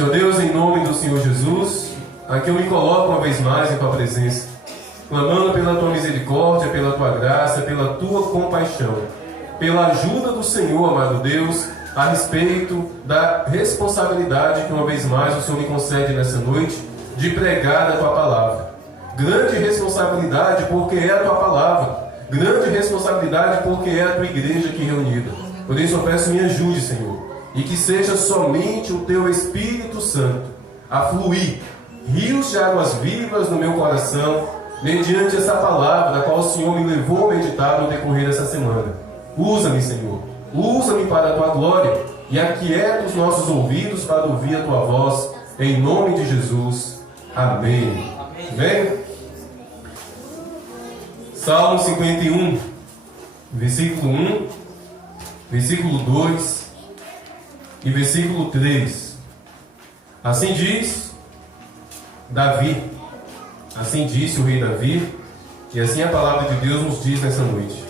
Senhor Deus, em nome do Senhor Jesus, aqui eu me coloco uma vez mais em Tua presença, clamando pela Tua misericórdia, pela Tua graça, pela Tua compaixão, pela ajuda do Senhor, amado Deus, a respeito da responsabilidade que uma vez mais o Senhor me concede nessa noite de pregar a Tua palavra. Grande responsabilidade porque é a Tua palavra, grande responsabilidade porque é a Tua igreja aqui reunida. Por isso eu peço, me ajude, Senhor, e que seja somente o Teu Espírito Santo a fluir rios de águas vivas no meu coração, mediante essa palavra da qual o Senhor me levou a meditar no decorrer dessa semana. Usa-me, Senhor, usa-me para a Tua glória e aquieta os nossos ouvidos para ouvir a Tua voz, em nome de Jesus. Amém. Amém? Salmo 51, versículo 1, versículo 2 e versículo 3. Assim diz Davi, assim disse o rei Davi, e assim a palavra de Deus nos diz nessa noite: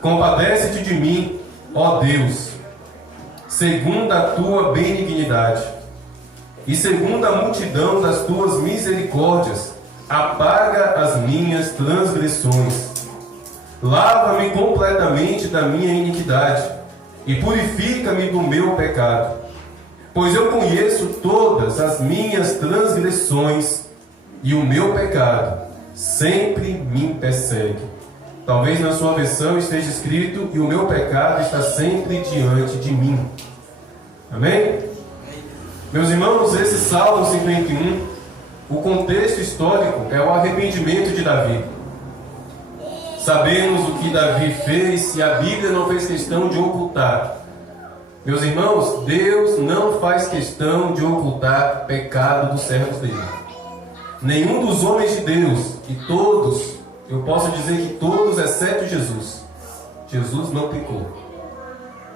compadece-te de mim, ó Deus, segundo a Tua benignidade, e segundo a multidão das Tuas misericórdias, apaga as minhas transgressões. Lava-me completamente da minha iniquidade, e purifica-me do meu pecado. Pois eu conheço todas as minhas transgressões, e o meu pecado sempre me persegue. Talvez na sua versão esteja escrito: e o meu pecado está sempre diante de mim. Amém? Meus irmãos, esse Salmo 51, o contexto histórico é o arrependimento de Davi. Sabemos o que Davi fez e a Bíblia não fez questão de ocultar. Meus irmãos, Deus não faz questão de ocultar pecado dos servos dele. Nenhum dos homens de Deus, e todos, eu posso dizer que todos, exceto Jesus, Jesus não pecou.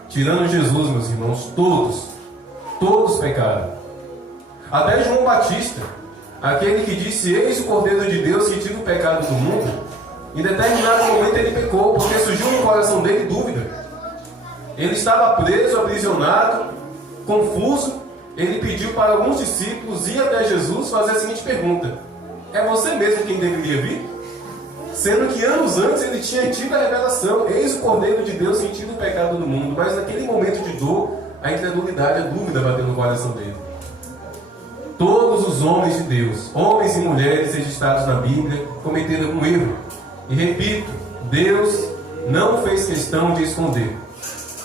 Tirando Jesus, meus irmãos, todos pecaram. Até João Batista, aquele que disse: eis o Cordeiro de Deus que tira o pecado do mundo, em determinado momento ele pecou, porque surgiu no coração dele dúvida. Ele estava preso, aprisionado, confuso. Ele pediu para alguns discípulos ir até Jesus fazer a seguinte pergunta: é você mesmo quem deveria vir? Sendo que anos antes ele tinha tido a revelação: eis o Cordeiro de Deus que tira o pecado do mundo. Mas naquele momento de dor, a incredulidade, a dúvida bateu no coração dele. Todos os homens de Deus, homens e mulheres registrados na Bíblia, cometeram um erro. E repito, Deus não fez questão de esconder.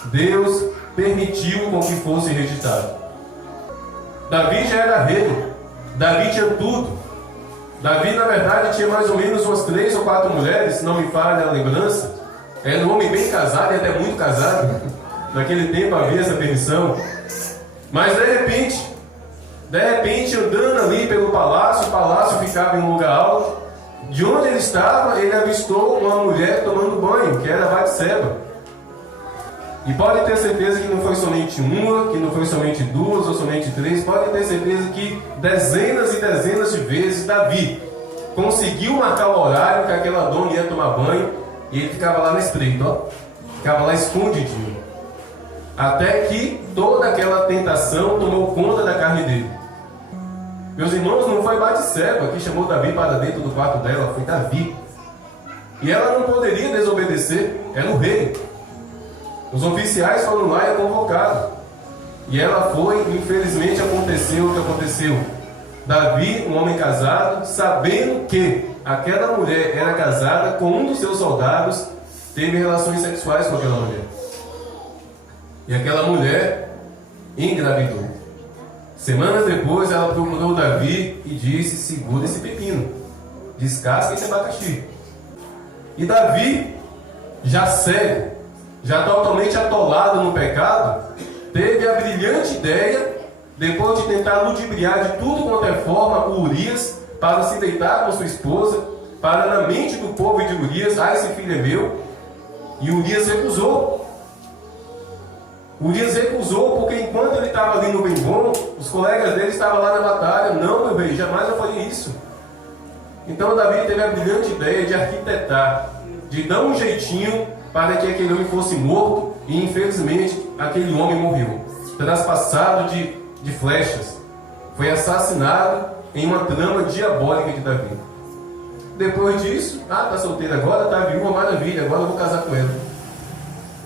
Deus permitiu com que fosse registrado. Davi já era rei. Davi tinha tudo. Davi, na verdade, tinha mais ou menos umas 3 ou 4 mulheres, se não me falha a lembrança. Era um homem bem casado e até muito casado. Naquele tempo havia essa permissão. Mas de repente, andando ali pelo palácio, o palácio ficava em um lugar alto. De onde ele estava, ele avistou uma mulher tomando banho, que era Batseba. E pode ter certeza que não foi somente uma, que não foi somente 2 ou somente 3, pode ter certeza que dezenas e dezenas de vezes Davi conseguiu marcar o horário que aquela dona ia tomar banho, e ele ficava lá na espreita, ó, ficava lá escondidinho, até que toda aquela tentação tomou conta da carne dele. Meus irmãos, não foi Batseba que chamou Davi para dentro do quarto dela, foi Davi. E ela não poderia desobedecer, era o rei. Os oficiais foram lá e a convocaram. E ela foi, e infelizmente aconteceu o que aconteceu. Davi, um homem casado, sabendo que aquela mulher era casada com um dos seus soldados, teve relações sexuais com aquela mulher. E aquela mulher engravidou. Semanas depois ela procurou Davi e disse: segura esse pepino, descasca esse abacaxi. E Davi, já cego, já totalmente atolado no pecado, teve a brilhante ideia, depois de tentar ludibriar de tudo quanto é forma o Urias, para se deitar com sua esposa, para na mente do povo de Urias: ah, esse filho é meu. E Urias recusou. Urias recusou porque enquanto ele estava ali no bem bom, os colegas dele estavam lá na batalha. Não, meu bem, jamais eu faria isso. Então Davi teve a brilhante ideia de arquitetar, de dar um jeitinho para que aquele homem fosse morto, e infelizmente aquele homem morreu, traspassado de de flechas. Foi assassinado em uma trama diabólica de Davi. Depois disso, está solteiro agora, está viúva, maravilha, agora eu vou casar com ela.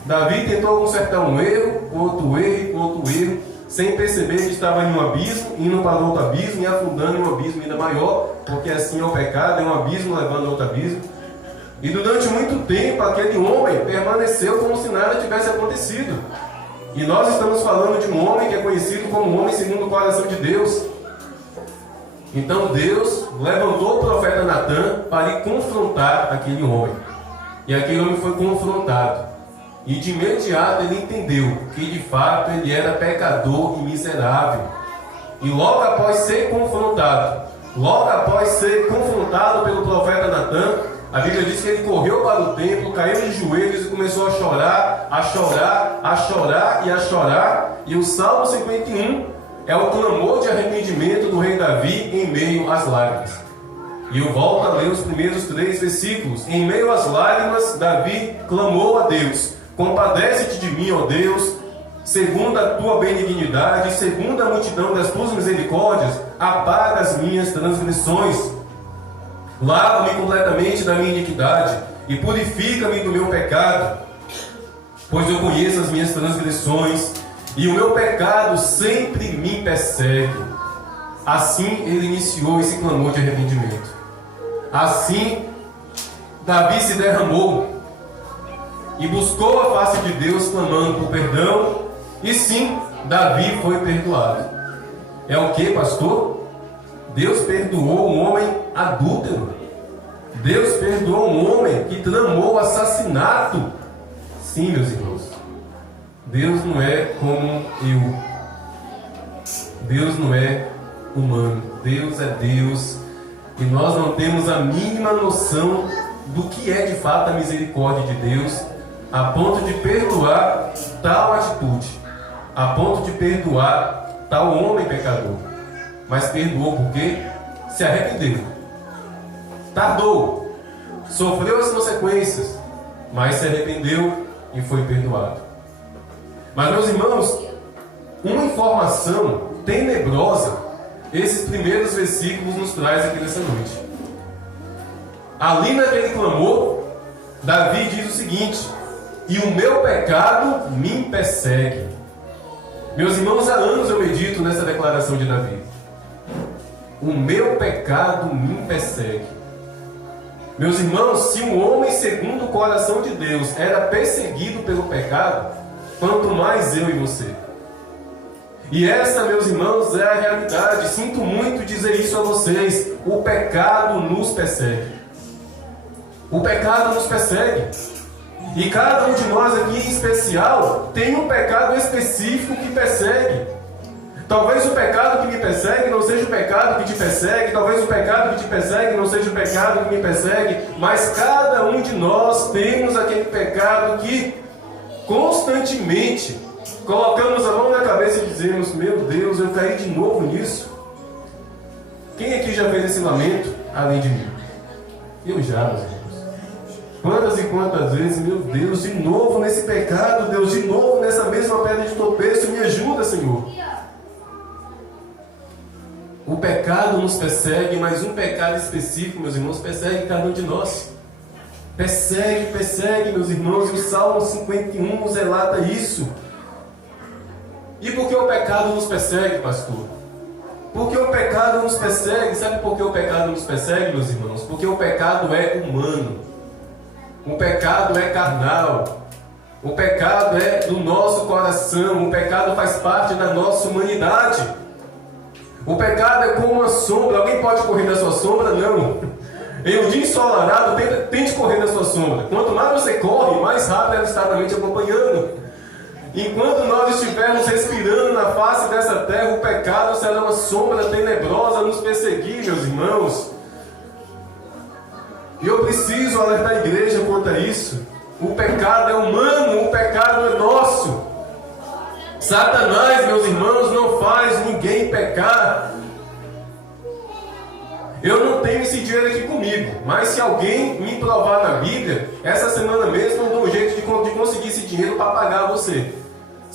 Davi tentou consertar um erro, outro erro, sem perceber que estava em um abismo, indo para outro abismo e afundando em um abismo ainda maior, porque assim é o pecado, é um abismo levando a outro abismo. E durante muito tempo aquele homem permaneceu como se nada tivesse acontecido. E nós estamos falando de um homem que é conhecido como um homem segundo o coração de Deus. Então Deus levantou o profeta Natã para ir confrontar aquele homem. E aquele homem foi confrontado. E de imediato ele entendeu que de fato ele era pecador e miserável. E logo após ser confrontado pelo profeta Natã, a Bíblia diz que ele correu para o templo, caiu de joelhos e começou a chorar, a chorar, a chorar e a chorar. E o Salmo 51 é o clamor de arrependimento do rei Davi em meio às lágrimas. E eu volto a ler os primeiros 3 versículos. Em meio às lágrimas, Davi clamou a Deus: compadece-te de mim, ó Deus, segundo a tua benignidade, segundo a multidão das tuas misericórdias, apaga as minhas transgressões. Lava-me completamente da minha iniquidade e purifica-me do meu pecado, pois eu conheço as minhas transgressões e o meu pecado sempre me persegue. Assim ele iniciou esse clamor de arrependimento. Assim Davi se derramou e buscou a face de Deus clamando por perdão. E sim, Davi foi perdoado. É o que, pastor? Deus perdoou um homem adúltero. Deus perdoou um homem que tramou assassinato. Sim, meus irmãos. Deus não é como eu. Deus não é humano. Deus é Deus. E nós não temos a mínima noção do que é de fato a misericórdia de Deus, a ponto de perdoar tal atitude, a ponto de perdoar tal homem pecador. Mas perdoou porque se arrependeu, tardou, sofreu as consequências, mas se arrependeu e foi perdoado. Mas, meus irmãos, uma informação tenebrosa esses primeiros versículos nos traz aqui nessa noite. Ali naquele clamor, Davi diz o seguinte: e o meu pecado me persegue. Meus irmãos, há anos eu medito nessa declaração de Davi. O meu pecado me persegue. Meus irmãos, se um homem segundo o coração de Deus era perseguido pelo pecado, quanto mais eu e você. E essa, meus irmãos, é a realidade. Sinto muito dizer isso a vocês. O pecado nos persegue. O pecado nos persegue. E cada um de nós aqui em especial tem um pecado específico que persegue. Talvez o pecado que me persegue não seja o pecado que te persegue. Talvez o pecado que te persegue não seja o pecado que me persegue. Mas cada um de nós temos aquele pecado que constantemente colocamos a mão na cabeça e dizemos: meu Deus, eu caí de novo nisso. Quem aqui já fez esse lamento além de mim? Eu já, meus irmãos. Quantas e quantas vezes, meu Deus, de novo nesse pecado, Deus, de novo nessa mesma pedra de tropeço, me ajuda, Senhor. O pecado nos persegue, mas um pecado específico, meus irmãos, persegue cada um de nós. Persegue, meus irmãos, e o Salmo 51 nos relata isso. E por que o pecado nos persegue, pastor? Porque o pecado nos persegue. Sabe por que o pecado nos persegue, meus irmãos? Porque o pecado é humano. O pecado é carnal. O pecado é do nosso coração. O pecado faz parte da nossa humanidade. O pecado é como uma sombra. Alguém pode correr da sua sombra? Não. Em um dia ensolarado, tente correr da sua sombra. Quanto mais você corre, mais rápido ela está também te acompanhando. Enquanto nós estivermos respirando na face dessa terra, o pecado será uma sombra tenebrosa a nos perseguir, meus irmãos. E eu preciso alertar a igreja quanto a isso. O pecado é humano, o pecado é nosso. Satanás, meus irmãos, não faz ninguém pecar. Eu não tenho esse dinheiro aqui comigo, mas se alguém me provar na Bíblia, essa semana mesmo eu dou um jeito de conseguir esse dinheiro para pagar você.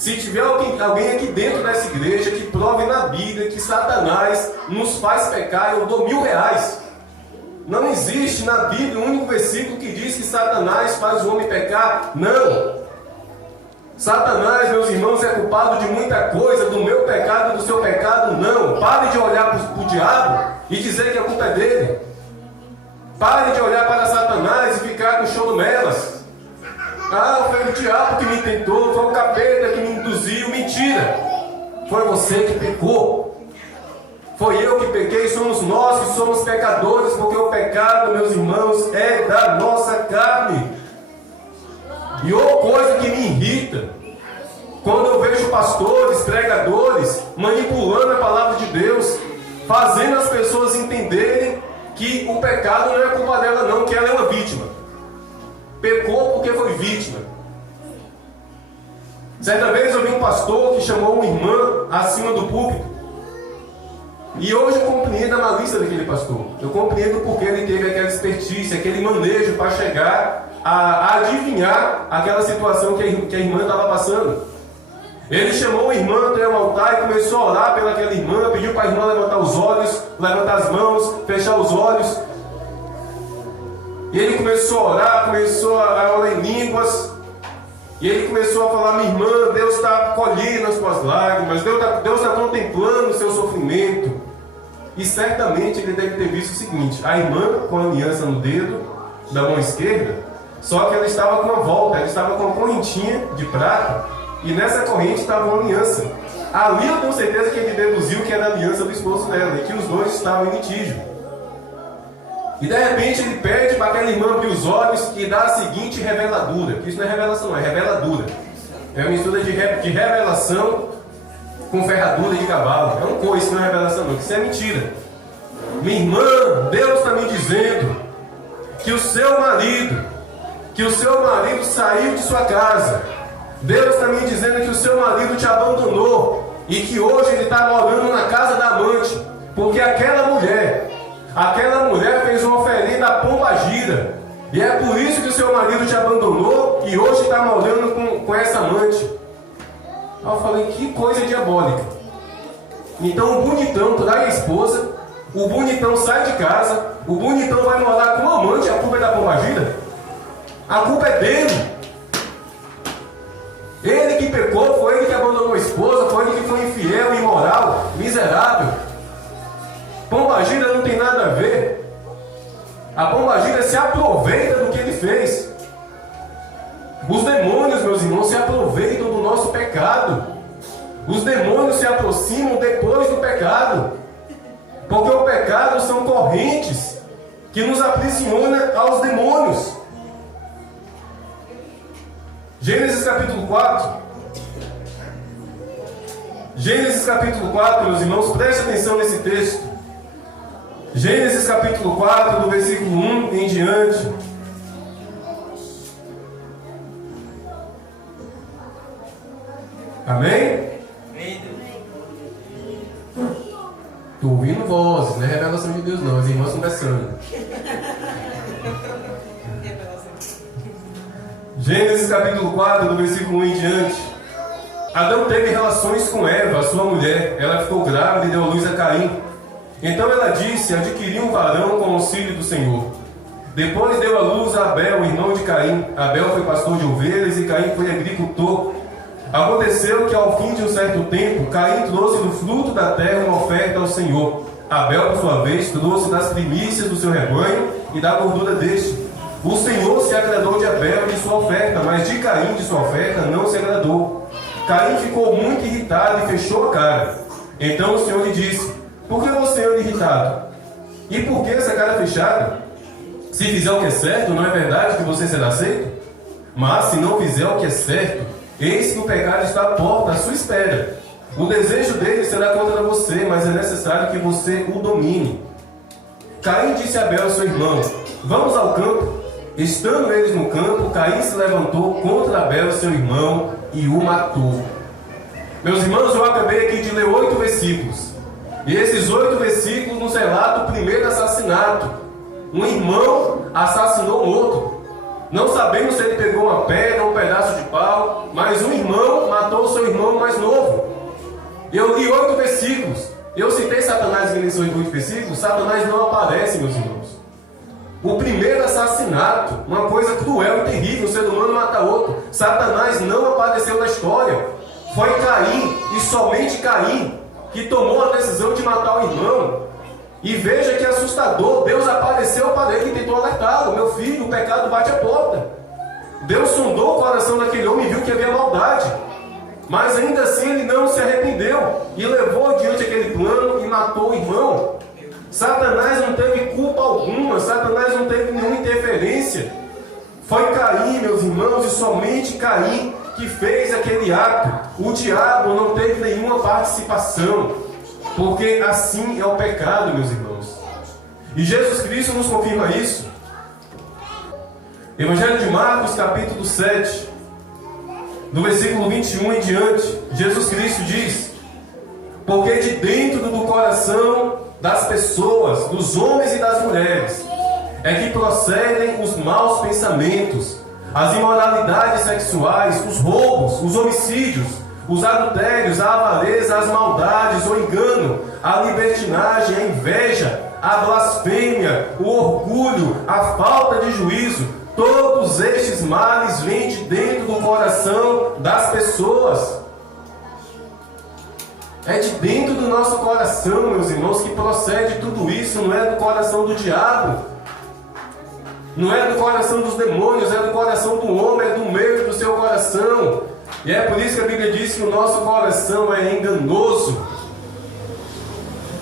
Se tiver alguém aqui dentro dessa igreja que prove na Bíblia que Satanás nos faz pecar, eu dou R$1000. Não existe na Bíblia um único versículo que diz que Satanás faz o homem pecar. Não. Satanás, meus irmãos, é culpado de muita coisa, do meu pecado e do seu pecado. Não. Pare de olhar para o diabo e dizer que a culpa é dele. Pare de olhar para Satanás e ficar com choromelas. Ah, foi o diabo que me tentou, foi o capeta que me induziu. Mentira. Foi você que pecou. Foi eu que pequei, somos nós que somos pecadores, porque o pecado, meus irmãos, é da nossa carne. E outra coisa que me irrita, quando eu vejo pastores, pregadores, manipulando a palavra de Deus, fazendo as pessoas entenderem que o pecado não é culpa dela não, que ela é uma vítima. Pecou porque foi vítima. Certa vez eu vi um pastor que chamou uma irmã acima do púlpito. E hoje eu compreendo a malícia daquele pastor. Eu compreendo porque ele teve aquela expertise, aquele manejo para chegar a adivinhar aquela situação que a irmã estava passando. Ele chamou a irmã até o altar e começou a orar pelaquela irmã, pediu para a irmã levantar os olhos, levantar as mãos, fechar os olhos. E ele começou a orar, começou a orar em línguas. E ele começou a falar: minha irmã, Deus está colhendo as suas lágrimas, Deus está contemplando o seu sofrimento. E certamente ele deve ter visto o seguinte: a irmã com a aliança no dedo da mão esquerda, só que ela estava com uma volta, ela estava com uma correntinha de prata, e nessa corrente estava uma aliança. Ali eu tenho certeza que ele deduziu que era a aliança do esposo dela, e que os dois estavam em litígio. E de repente ele pede para aquela irmã abrir os olhos e dá a seguinte reveladura, que isso não é revelação, é reveladura. É uma mistura de revelação com ferradura de cavalo. É um coisa, isso não é revelação não, isso é mentira. Minha irmã, Deus está me dizendo que o seu marido saiu de sua casa. Deus está me dizendo que o seu marido te abandonou e que hoje ele está morando na casa da amante, porque aquela mulher fez uma oferenda à pombagira, e é por isso que o seu marido te abandonou e hoje está morando com essa amante. Aí eu falei: que coisa diabólica. Então o bonitão trai a esposa, o bonitão sai de casa, o bonitão vai morar com o amante, a culpa é da pombagira? A culpa é dele. Ele que pecou, foi ele que abandonou a esposa, foi ele que foi infiel, imoral, miserável. Pombagira não tem nada a ver. A pombagira se aproveita do que ele fez. Os demônios, meus irmãos, se aproveitam do nosso pecado. Os demônios se aproximam depois do pecado, porque o pecado são correntes que nos aprisionam aos demônios. Gênesis capítulo 4. Gênesis capítulo 4, meus irmãos, preste atenção nesse texto. Gênesis capítulo 4, do versículo 1 em diante. Amém? Estou ouvindo vozes, não é revelação de Deus não, as irmãs conversando. Gênesis capítulo 4, do versículo 1 em diante. Adão teve relações com Eva, sua mulher. Ela ficou grávida e deu à luz a Caim. Então ela disse: adquiri um varão com o auxílio do Senhor. Depois deu à luz a Abel, irmão de Caim. Abel foi pastor de ovelhas e Caim foi agricultor. Aconteceu que ao fim de um certo tempo, Caim trouxe do fruto da terra uma oferta ao Senhor. Abel, por sua vez, trouxe das primícias do seu rebanho e da gordura deste. O Senhor se agradou de Abel e de sua oferta, mas de Caim, de sua oferta, não se agradou. Caim ficou muito irritado e fechou a cara. Então o Senhor lhe disse: por que você anda irritado? E por que essa cara fechada? Se fizer o que é certo, não é verdade que você será aceito? Mas se não fizer o que é certo, eis que o pecado está à porta, à sua espera. O desejo dele será contra você, mas é necessário que você o domine. Caim disse a Abel, seu irmão: vamos ao campo. Estando eles no campo, Caim se levantou contra Abel, seu irmão, e o matou. Meus irmãos, eu acabei aqui de ler 8 versículos. E esses 8 versículos nos relatam o primeiro assassinato. Um irmão assassinou o outro. Não sabemos se ele pegou uma pedra ou um pedaço de pau, mas um irmão matou o seu irmão mais novo. Eu li 8 versículos. Eu citei Satanás nesses 8 versículos. Satanás não aparece, meus irmãos. O primeiro assassinato, uma coisa cruel e terrível, o ser humano mata outro. Satanás não apareceu na história. Foi Caim, e somente Caim, que tomou a decisão de matar o irmão. E veja que assustador, Deus apareceu para ele e tentou alertá-lo: meu filho, o pecado bate a porta. Deus sondou o coração daquele homem e viu que havia maldade. Mas ainda assim ele não se arrependeu e levou adiante aquele plano e matou o irmão. Satanás não teve culpa alguma, Satanás não teve nenhuma interferência. Foi Caim, meus irmãos, e somente Caim que fez aquele ato. O diabo não teve nenhuma participação, porque assim é o pecado, meus irmãos. E Jesus Cristo nos confirma isso. Evangelho de Marcos, capítulo 7, do versículo 21 em diante, Jesus Cristo diz: porque de dentro do coração das pessoas, dos homens e das mulheres, é que procedem os maus pensamentos, as imoralidades sexuais, os roubos, os homicídios, os adultérios, a avareza, as maldades, o engano, a libertinagem, a inveja, a blasfêmia, o orgulho, a falta de juízo. Todos estes males vêm de dentro do coração das pessoas. É de dentro do nosso coração, meus irmãos, que procede tudo isso. Não é do coração do diabo, não é do coração dos demônios, é do coração do homem, é do meio do seu coração. E é por isso que a Bíblia diz que o nosso coração é enganoso,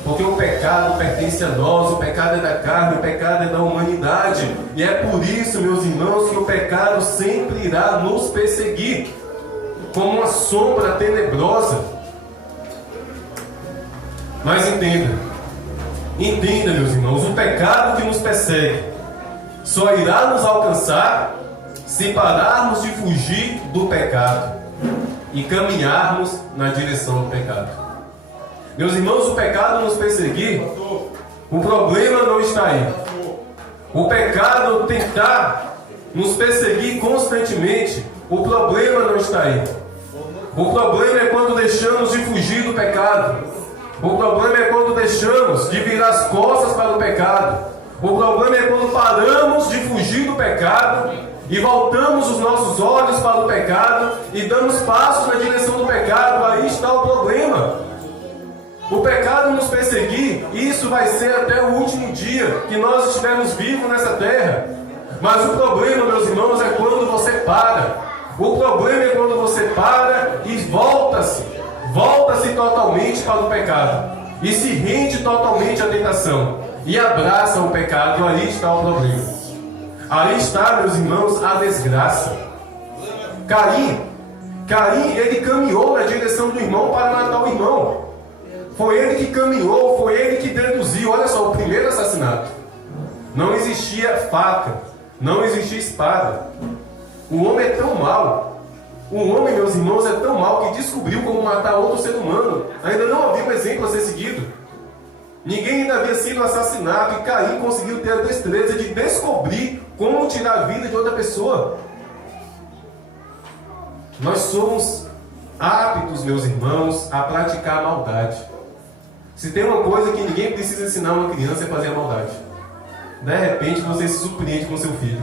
porque o pecado pertence a nós, o pecado é da carne, o pecado é da humanidade. E é por isso, meus irmãos, que o pecado sempre irá nos perseguir, como uma sombra tenebrosa. Mas entenda, meus irmãos, o pecado que nos persegue só irá nos alcançar se pararmos de fugir do pecado e caminharmos na direção do pecado. Meus irmãos, o pecado nos perseguir, o problema não está aí. O pecado tentar nos perseguir constantemente, o problema não está aí. O problema é quando deixamos de fugir do pecado. O problema é quando deixamos de virar as costas para o pecado. O problema é quando paramos de fugir do pecado e voltamos os nossos olhos para o pecado e damos passos na direção do pecado. Aí está o problema. O pecado nos perseguir, isso vai ser até o último dia que nós estivermos vivos nessa terra. Mas o problema, meus irmãos, é quando você para. O problema é quando você para e volta-se totalmente para o pecado e se rende totalmente à tentação e abraça o pecado. E aí está o problema. Aí está, meus irmãos, a desgraça. Caim, ele caminhou na direção do irmão para matar o irmão. Foi ele que caminhou, foi ele que deduziu. Olha só, o primeiro assassinato. Não existia faca, não existia espada. O homem é tão mau. O homem, meus irmãos, é tão mau que descobriu como matar outro ser humano. Ainda não havia um exemplo a ser seguido. Ninguém ainda havia sido assassinado e Caim conseguiu ter a destreza de descobrir como tirar a vida de outra pessoa. Nós somos aptos, meus irmãos, a praticar a maldade. Se tem uma coisa que ninguém precisa ensinar uma criança é fazer a maldade. De repente você se surpreende com seu filho.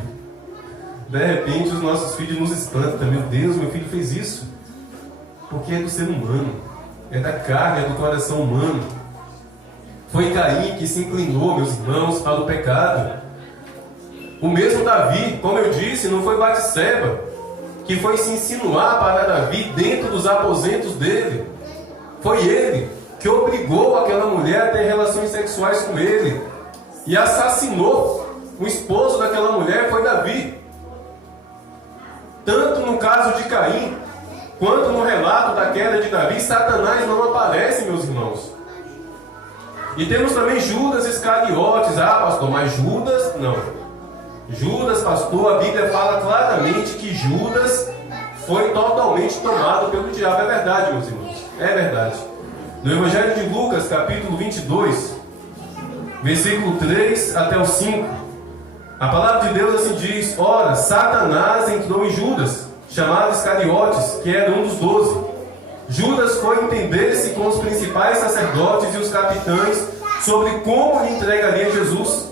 De repente os nossos filhos nos espantam. Meu Deus, meu filho fez isso. Porque é do ser humano, é da carne, é do coração humano. Foi Caim que se inclinou, meus irmãos, para o pecado. O mesmo Davi, como eu disse, não foi Batseba que foi se insinuar para Davi dentro dos aposentos dele. Foi ele que obrigou aquela mulher a ter relações sexuais com ele e assassinou o esposo daquela mulher. Foi Davi. Tanto no caso de Caim quanto no relato da queda de Davi, Satanás não aparece, meus irmãos. E temos também Judas Iscariotes. Ah, pastor, mas Judas não. Judas, pastor, a Bíblia fala claramente que Judas foi totalmente tomado pelo diabo. É verdade, meus irmãos, é verdade. No Evangelho de Lucas, capítulo 22, versículo 3 até o 5, A palavra de Deus assim diz: ora, Satanás entrou em Judas, chamado Iscariotes, que era um dos 12. Judas foi entender-se com os principais sacerdotes e os capitães sobre como lhe entregaria Jesus.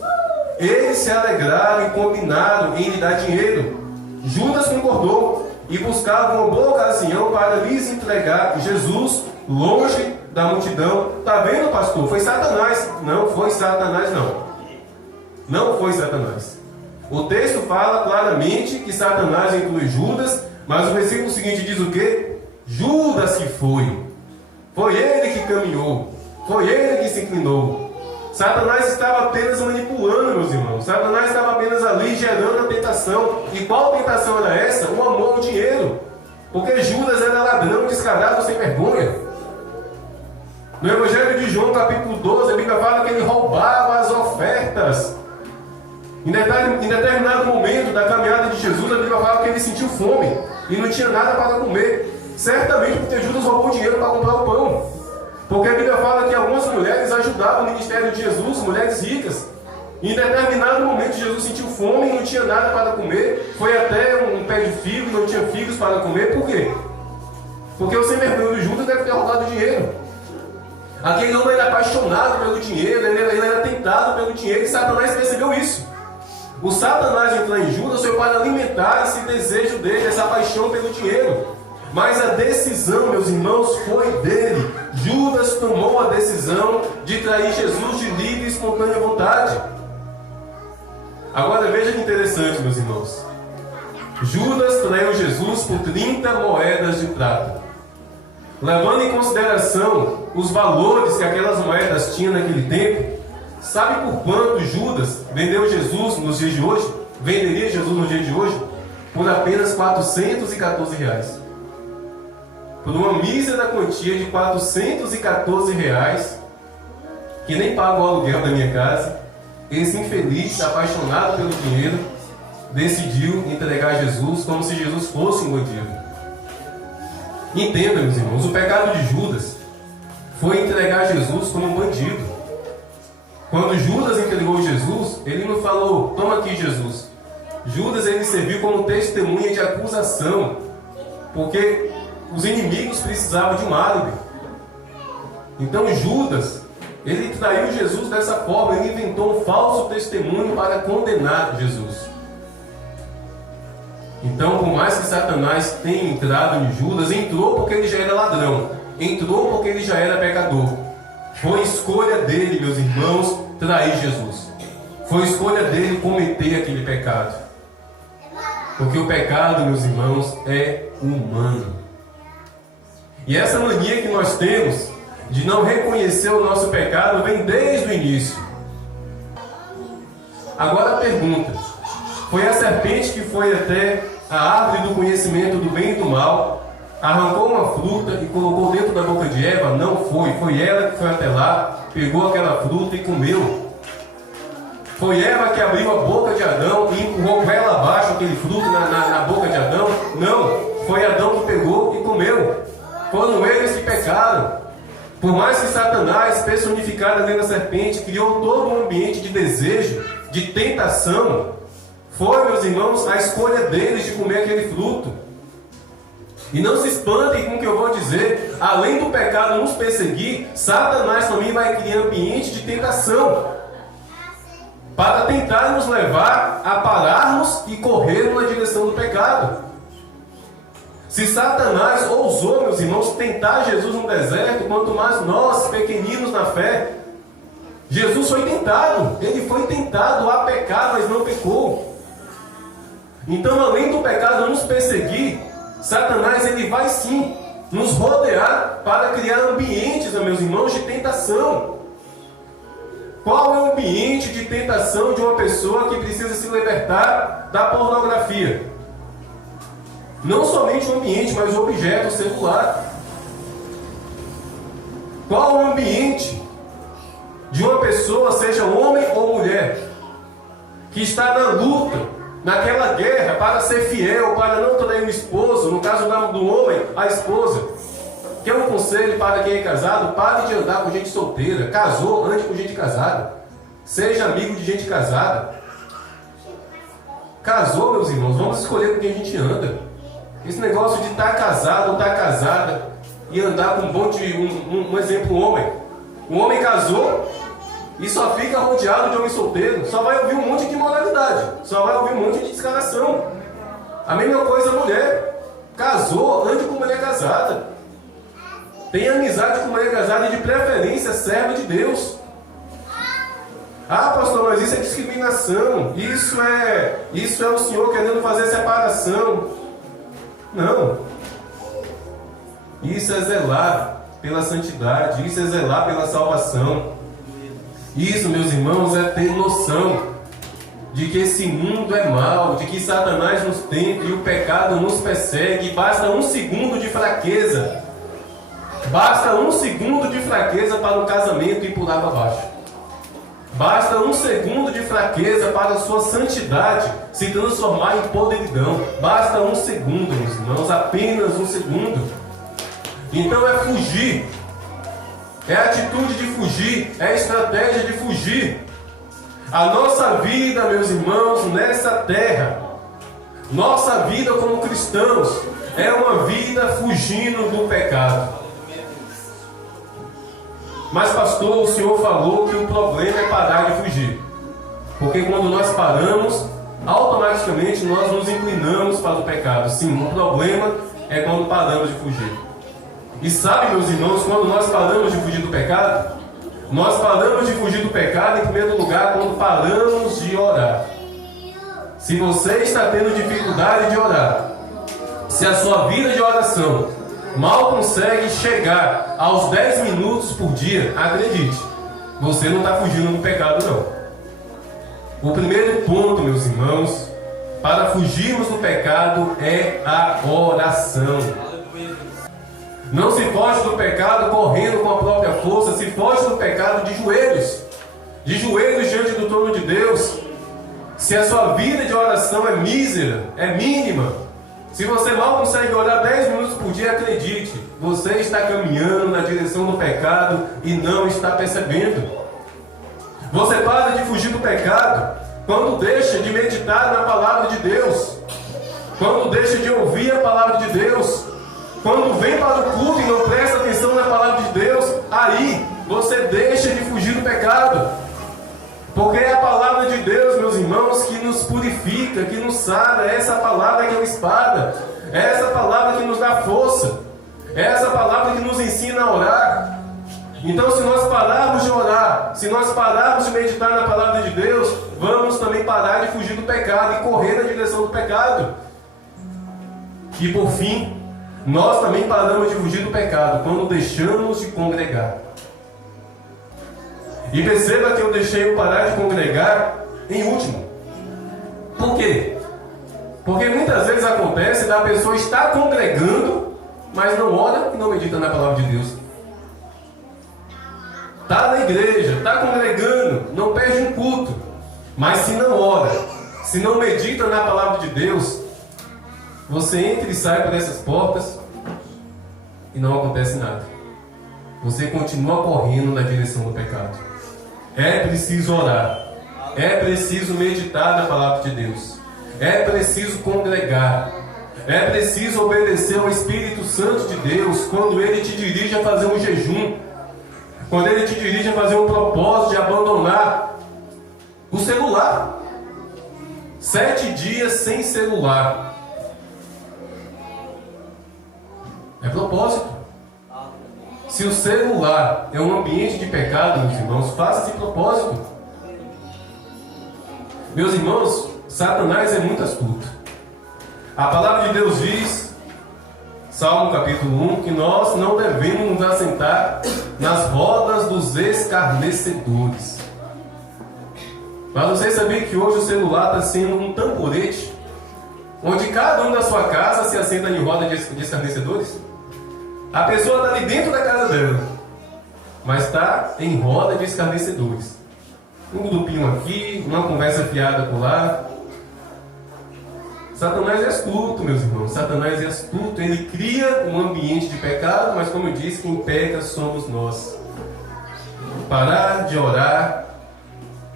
Eles se alegraram e combinaram em lhe dar dinheiro. Judas concordou e buscava uma boa ocasião para lhes entregar Jesus longe da multidão. Está vendo, pastor? Foi Satanás. Não foi Satanás, não. Não foi Satanás. O texto fala claramente que Satanás inclui Judas, mas o versículo seguinte diz o quê? Judas que foi. Foi ele que caminhou. Foi ele que se inclinou. Satanás estava apenas manipulando, meus irmãos. Satanás estava apenas ali gerando a tentação. E qual tentação era essa? O amor ao dinheiro. Porque Judas era ladrão, descarado, sem vergonha. No Evangelho de João, capítulo 12, a Bíblia fala que ele roubava as ofertas. Em determinado momento da caminhada de Jesus, a Bíblia fala que ele sentiu fome e não tinha nada para comer. Certamente porque Judas roubou dinheiro para comprar o pão. Porque a Bíblia fala que algumas mulheres ajudavam o ministério de Jesus, mulheres ricas. Em determinado momento Jesus sentiu fome e não tinha nada para comer. Foi até um pé de figo, não tinha figos para comer. Por quê? Porque o sem vergonha de Judas deve ter roubado dinheiro. Aquele homem era apaixonado pelo dinheiro, ele era tentado pelo dinheiro, e Satanás percebeu isso. O Satanás entrou em Judas foi para alimentar esse desejo dele, essa paixão pelo dinheiro. Mas a decisão, meus irmãos, foi dele. Judas tomou a decisão de trair Jesus de livre e espontânea vontade. Agora veja que interessante, meus irmãos. Judas traiu Jesus por 30 moedas de prata. Levando em consideração os valores que aquelas moedas tinham naquele tempo, sabe por quanto Judas vendeu Jesus nos dias de hoje? Venderia Jesus nos dias de hoje? Por apenas 414 reais. Por uma mísera quantia de 414 reais, que nem paga o aluguel da minha casa, esse infeliz, apaixonado pelo dinheiro, decidiu entregar Jesus como se Jesus fosse um bandido. Entenda, meus irmãos, o pecado de Judas foi entregar Jesus como um bandido. Quando Judas entregou Jesus, ele não falou: toma aqui, Jesus. Judas, ele serviu como testemunha de acusação, porque os inimigos precisavam de um álibi. Então Judas, ele traiu Jesus dessa forma, ele inventou um falso testemunho para condenar Jesus. Então, por mais que Satanás tenha entrado em Judas, entrou porque ele já era ladrão, entrou porque ele já era pecador. Foi escolha dele, meus irmãos, trair Jesus. Foi escolha dele cometer aquele pecado. Porque o pecado, meus irmãos, é humano. E essa mania que nós temos de não reconhecer o nosso pecado vem desde o início. Agora a pergunta: foi a serpente que foi até a árvore do conhecimento do bem e do mal, arrancou uma fruta e colocou dentro da boca de Eva? Não foi. Foi ela que foi até lá, pegou aquela fruta e comeu. Foi Eva que abriu a boca de Adão e empurrou ela abaixo aquele fruto na boca de Adão? Não. Foi Adão que pegou e comeu. Foram eles que pecaram. Por mais que Satanás, personificado dentro da serpente, criou todo um ambiente de desejo, de tentação, foi, meus irmãos, a escolha deles de comer aquele fruto. E não se espantem com o que eu vou dizer. Além do pecado nos perseguir, Satanás também vai criar ambiente de tentação, para tentar nos levar a pararmos e correr na direção do pecado. Se Satanás ousou, meus irmãos, tentar Jesus no deserto, quanto mais nós, pequeninos na fé. Jesus foi tentado, ele foi tentado a pecar, mas não pecou. Então, além do pecado nos perseguir, Satanás ele vai sim nos rodear para criar ambientes, meus irmãos, de tentação. Qual é o ambiente de tentação de uma pessoa que precisa se libertar da pornografia? Não somente o ambiente, mas o objeto, o celular. Qual o ambiente de uma pessoa, seja homem ou mulher, que está na luta, naquela guerra para ser fiel, para não trair o esposo, no caso do homem, a esposa? Que é um conselho para quem é casado: pare de andar com gente solteira. Casou, ande com gente casada. Seja amigo de gente casada. Casou, meus irmãos, vamos escolher com quem a gente anda. Esse negócio de estar casado ou estar casada e andar com um exemplo, um homem. O homem casou e só fica rodeado de homem solteiro. Só vai ouvir um monte de imoralidade. Só vai ouvir um monte de descaração. A mesma coisa a mulher. Casou, ande com mulher casada. Tenha amizade com mulher casada e de preferência serva de Deus. Ah, pastor, mas isso é discriminação. Isso é o Senhor querendo fazer separação. Não. Isso é zelar pela santidade. Isso é zelar pela salvação. Isso, meus irmãos, é ter noção de que esse mundo é mau, de que Satanás nos tenta e o pecado nos persegue. Basta um segundo de fraqueza. Basta um segundo de fraqueza para o casamento ir por água abaixo. Basta um segundo de fraqueza para a sua santidade se transformar em podridão. Basta um segundo, meus irmãos, apenas um segundo. Então é fugir. É a atitude de fugir, é a estratégia de fugir. A nossa vida, meus irmãos, nessa terra, nossa vida como cristãos, é uma vida fugindo do pecado. Mas pastor, o senhor falou que o problema é parar de fugir. Porque quando nós paramos, automaticamente nós nos inclinamos para o pecado. Sim, o problema é quando paramos de fugir. E sabe, meus irmãos, quando nós paramos de fugir do pecado? Nós paramos de fugir do pecado, em primeiro lugar, quando paramos de orar. Se você está tendo dificuldade de orar, se a sua vida de oração mal consegue chegar aos 10 minutos por dia, acredite, você não está fugindo do pecado, não. O primeiro ponto, meus irmãos, para fugirmos do pecado é a oração. Não se foge do pecado correndo com a própria força, se foge do pecado de joelhos diante do trono de Deus. Se a sua vida de oração é mísera, é mínima, se você mal consegue orar 10 minutos por dia, acredite, você está caminhando na direção do pecado e não está percebendo. Você para de fugir do pecado quando deixa de meditar na palavra de Deus, quando deixa de ouvir a palavra de Deus, quando vem para o culto e não presta atenção na palavra de Deus, aí você deixa de fugir do pecado. Porque é a palavra de Deus, meus irmãos, que nos purifica, que nos sara. É essa palavra que é uma espada. É essa palavra que nos dá força. É essa palavra que nos ensina a orar. Então, se nós pararmos de orar, se nós pararmos de meditar na palavra de Deus, vamos também parar de fugir do pecado e correr na direção do pecado. E por fim, nós também paramos de fugir do pecado quando deixamos de congregar. E perceba que eu deixei eu parar de congregar em último. Por quê? Porque muitas vezes acontece da pessoa estar congregando, mas não ora e não medita na palavra de Deus. Está na igreja, está congregando, não perde um culto, mas se não ora, se não medita na palavra de Deus, você entra e sai por essas portas e não acontece nada. Você continua correndo na direção do pecado. É preciso orar, é preciso meditar na palavra de Deus, é preciso congregar, é preciso obedecer ao Espírito Santo de Deus quando Ele te dirige a fazer um jejum, quando Ele te dirige a fazer um propósito de abandonar o celular. 7 dias sem celular. É propósito. Se o celular é um ambiente de pecado, meus irmãos, faça esse propósito. Meus irmãos, Satanás é muito astuto. A palavra de Deus diz, Salmo capítulo 1, que nós não devemos nos assentar nas rodas dos escarnecedores. Mas você sabia que hoje o celular está sendo um tamborete, onde cada um da sua casa se assenta em roda de escarnecedores? A pessoa está ali dentro da casa dela, mas está em roda de escarnecedores. Um grupinho aqui, uma conversa fiada por lá. Satanás é astuto, meus irmãos. Satanás é astuto. Ele cria um ambiente de pecado, mas como eu disse, quem peca somos nós. Parar de orar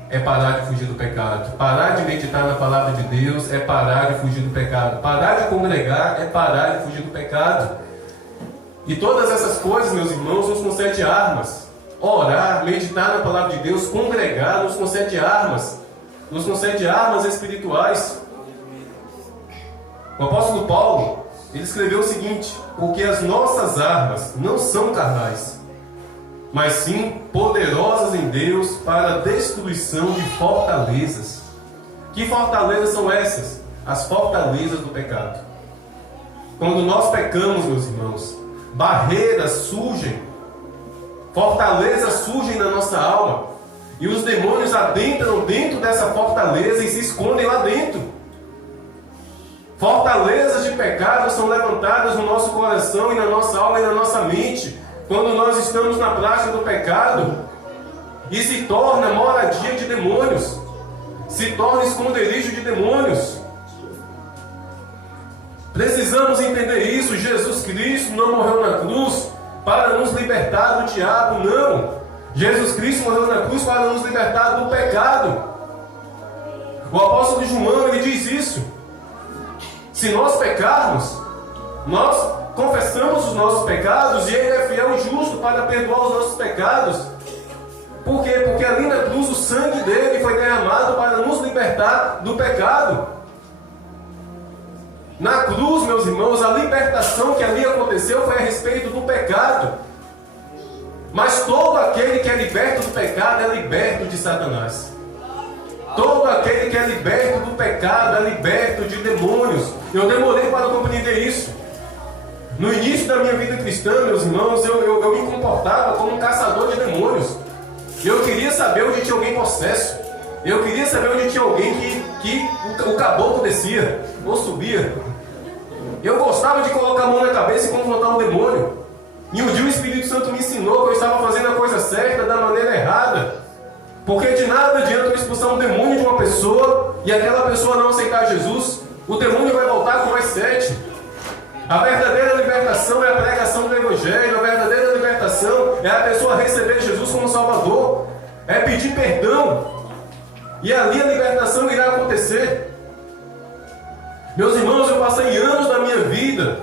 é parar de fugir do pecado. Parar de meditar na palavra de Deus é parar de fugir do pecado. Parar de congregar é parar de fugir do pecado. E todas essas coisas, meus irmãos, nos concede armas. Orar, meditar na palavra de Deus, congregar, nos concede armas. Nos concede armas espirituais. O apóstolo Paulo, ele escreveu o seguinte: porque as nossas armas não são carnais, mas sim poderosas em Deus para a destruição de fortalezas. Que fortalezas são essas? As fortalezas do pecado. Quando nós pecamos, meus irmãos, barreiras surgem, fortalezas surgem na nossa alma, e os demônios adentram dentro dessa fortaleza e se escondem lá dentro. Fortalezas de pecado são levantadas no nosso coração e na nossa alma e na nossa mente quando nós estamos na prática do pecado, e se torna moradia de demônios, se torna esconderijo de demônios. Precisamos entender isso. Jesus Cristo não morreu na cruz para nos libertar do diabo, não. Jesus Cristo morreu na cruz para nos libertar do pecado. O apóstolo João, ele diz isso. Se nós pecarmos, nós confessamos os nossos pecados e Ele é fiel e justo para perdoar os nossos pecados. Por quê? Porque ali na cruz o sangue dele foi derramado para nos libertar do pecado. Na cruz, meus irmãos, a libertação que ali aconteceu foi a respeito do pecado. Mas todo aquele que é liberto do pecado é liberto de Satanás. Todo aquele que é liberto do pecado é liberto de demônios. Eu demorei para compreender isso. No início da minha vida cristã, meus irmãos, eu me comportava como um caçador de demônios. Eu queria saber onde tinha alguém possesso. Eu queria saber onde tinha alguém que o caboclo descia ou subia. Eu gostava de colocar a mão na cabeça e confrontar um demônio. E um dia o Espírito Santo me ensinou que eu estava fazendo a coisa certa da maneira errada. Porque de nada adianta eu expulsar um demônio de uma pessoa e aquela pessoa não aceitar Jesus. O demônio vai voltar com mais 7. A verdadeira libertação é a pregação do Evangelho. A verdadeira libertação é a pessoa receber Jesus como Salvador. É pedir perdão. E ali a libertação irá acontecer. Meus irmãos, eu passei anos da minha vida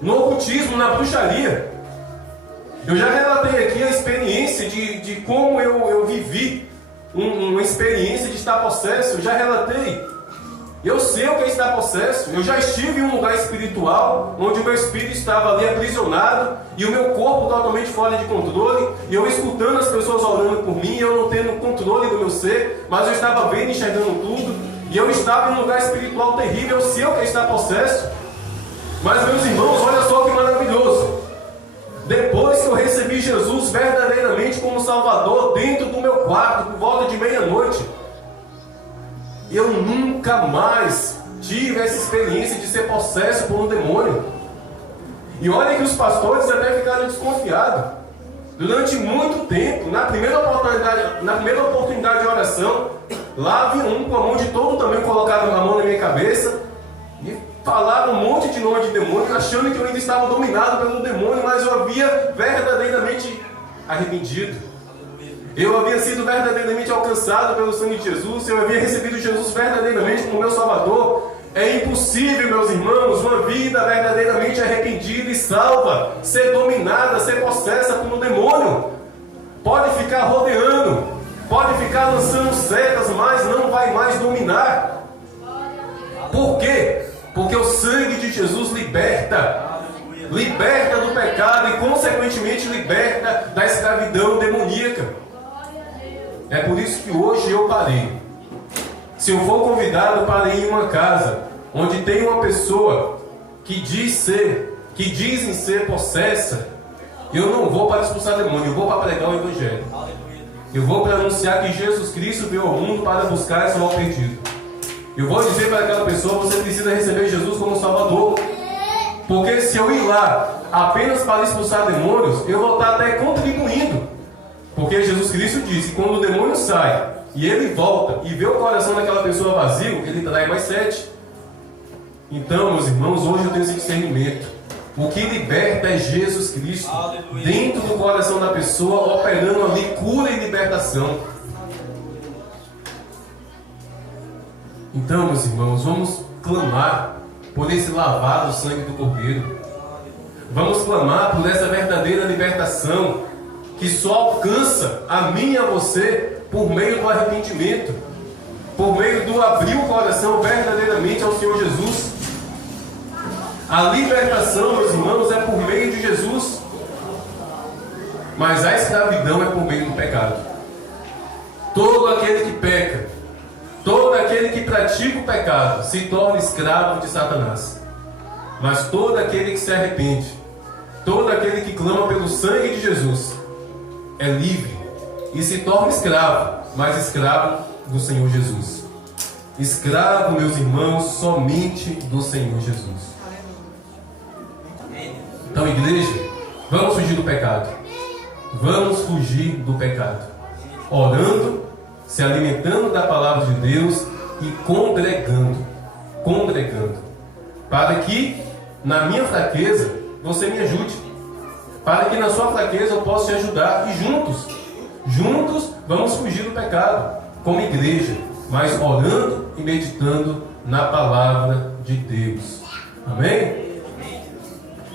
no ocultismo, na bruxaria. Eu já relatei aqui a experiência de como eu vivi uma experiência de estar possesso. Eu já relatei. Eu sei o que é estar possesso. Eu já estive em um lugar espiritual onde o meu espírito estava ali aprisionado e o meu corpo totalmente fora de controle, e eu escutando as pessoas orando por mim, eu não tendo controle do meu ser, mas eu estava vendo e enxergando tudo, e eu estava em um lugar espiritual terrível. Eu sei o que é estar possesso. Mas, meus irmãos, olha só que maravilhoso. Depois que eu recebi Jesus verdadeiramente como Salvador dentro do meu quarto, por volta de meia-noite, eu nunca mais tive essa experiência de ser possesso por um demônio. E olha que os pastores até ficaram desconfiados. Durante muito tempo, na primeira oportunidade de oração, lá vinha um com a mão de todo tamanho, colocava a mão na minha cabeça e falava um monte de nome de demônio, achando que eu ainda estava dominado pelo demônio, mas eu havia verdadeiramente arrependido. Eu havia sido verdadeiramente alcançado pelo sangue de Jesus. Eu havia recebido Jesus verdadeiramente como meu Salvador. É impossível, meus irmãos, uma vida verdadeiramente arrependida e salva ser dominada, ser possessa por um demônio. Pode ficar rodeando, pode ficar lançando setas, mas não vai mais dominar. Por quê? Porque o sangue de Jesus liberta. Liberta do pecado e, consequentemente, liberta da escravidão demoníaca. É por isso que hoje eu parei. Se eu for convidado para ir em uma casa onde tem uma pessoa que dizem ser possessa, eu não vou para expulsar demônio, eu vou para pregar o Evangelho. Eu vou para anunciar que Jesus Cristo veio ao mundo para buscar esse mal perdido. Eu vou dizer para aquela pessoa: você precisa receber Jesus como Salvador. Porque se eu ir lá apenas para expulsar demônios, eu vou estar até contribuindo. Porque Jesus Cristo disse que quando o demônio sai e ele volta e vê o coração daquela pessoa vazio, ele traz mais 7. Então, meus irmãos, hoje eu tenho esse discernimento. O que liberta é Jesus Cristo. Aleluia. Dentro do coração da pessoa, operando ali cura e libertação. Então, meus irmãos, vamos clamar por esse lavado sangue do Cordeiro. Vamos clamar por essa verdadeira libertação que só alcança a mim e a você por meio do arrependimento, por meio do abrir o coração verdadeiramente ao Senhor Jesus. A libertação, meus irmãos, é por meio de Jesus, mas a escravidão é por meio do pecado. Todo aquele que peca, todo aquele que pratica o pecado se torna escravo de Satanás. Mas todo aquele que se arrepende, todo aquele que clama pelo sangue de Jesus, é livre e se torna escravo, mas escravo do Senhor Jesus. Escravo, meus irmãos, somente do Senhor Jesus. Então, igreja, vamos fugir do pecado. Vamos fugir do pecado. Orando, se alimentando da palavra de Deus e congregando. Para que, na minha fraqueza, você me ajude. Para que na sua fraqueza eu possa te ajudar. E juntos, vamos fugir do pecado, como igreja, mas orando e meditando na palavra de Deus. Amém?